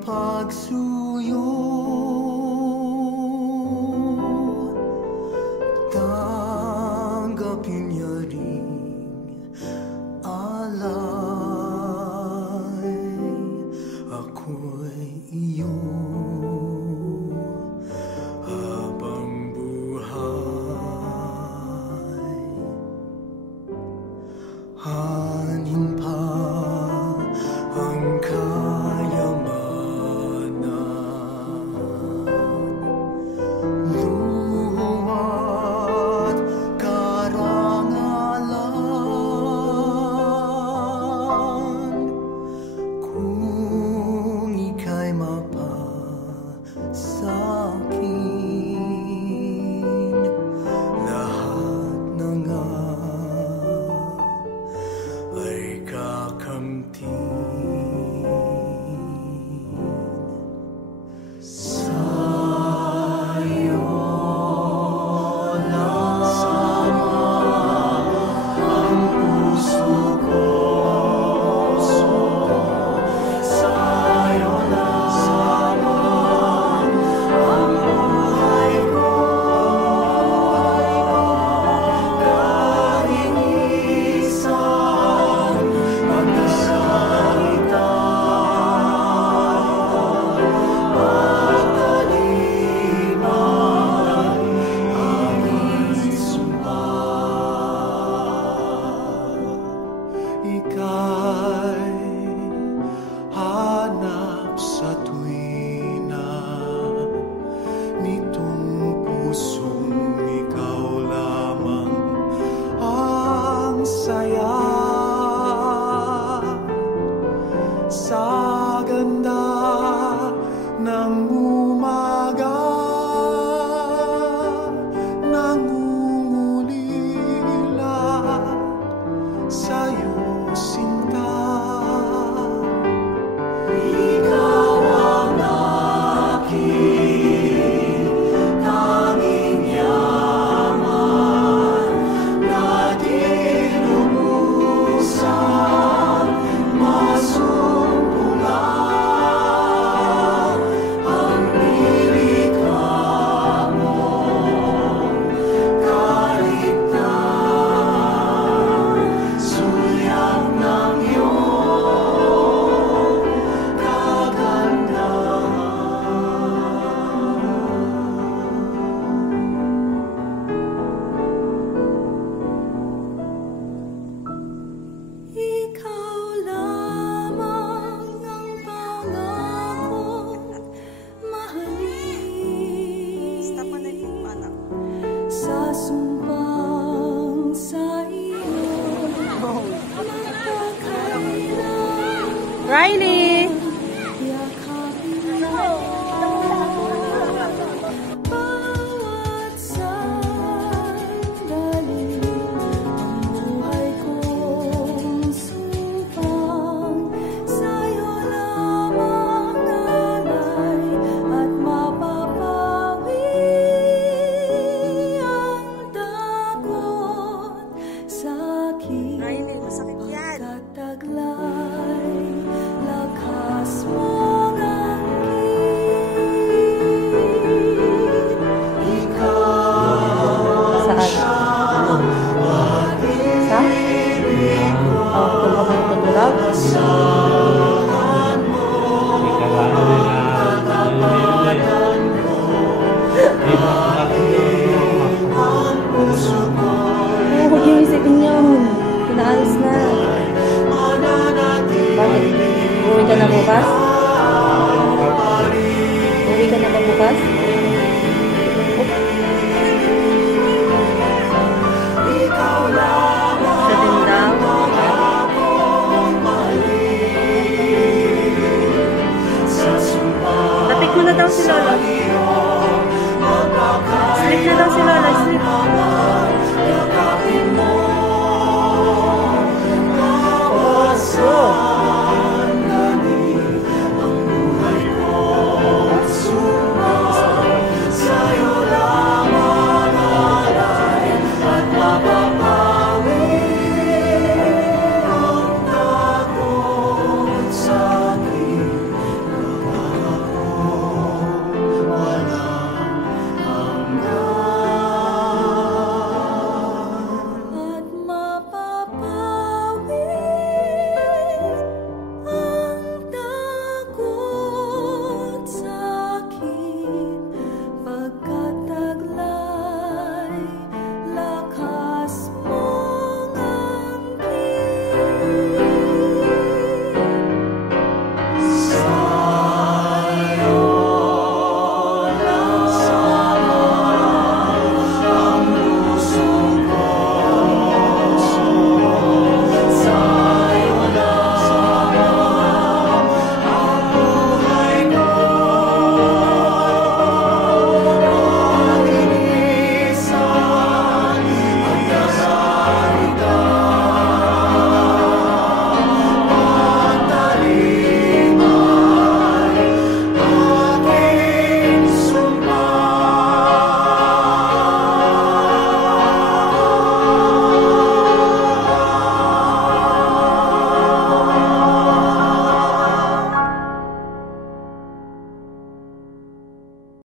pagsuyo, tanggapin niya ring alay. Ako'y iyo habang buhay. Hanin pa ang kayamanan, luho at karangalan, kung ika'y mapasakin, lahat na nga ay kakamtin. Sa'yo lang sama ang puso ko, sa'yo lang sama ang buhay ko, kalinisan magsasalita, pagkalibay aming sumpa. Ika'y hanap sa tuwina nitong pusong ikaw lamang ang saya sa ganda ng umaga, nangungulila sa'yo sinta. Ikaw ang aking tanging yaman na di lubusang masumpungan. Ang nilikha mo, kaligtaan, sulyap ng iyong ikaw lamang ang pangakong mahalin. Sa sumpang sa iyo magpakailan, Riley! yakapin mo bawat sandali. Ang buhay kong sumpang sa'yo lamang alay, at mapapawi ang takot sa'kin. Riley, masakit yan. Magtataglay, lakas mong angkin. Ikaw Saan? Sa? Oh, kung ako yung pagdurag?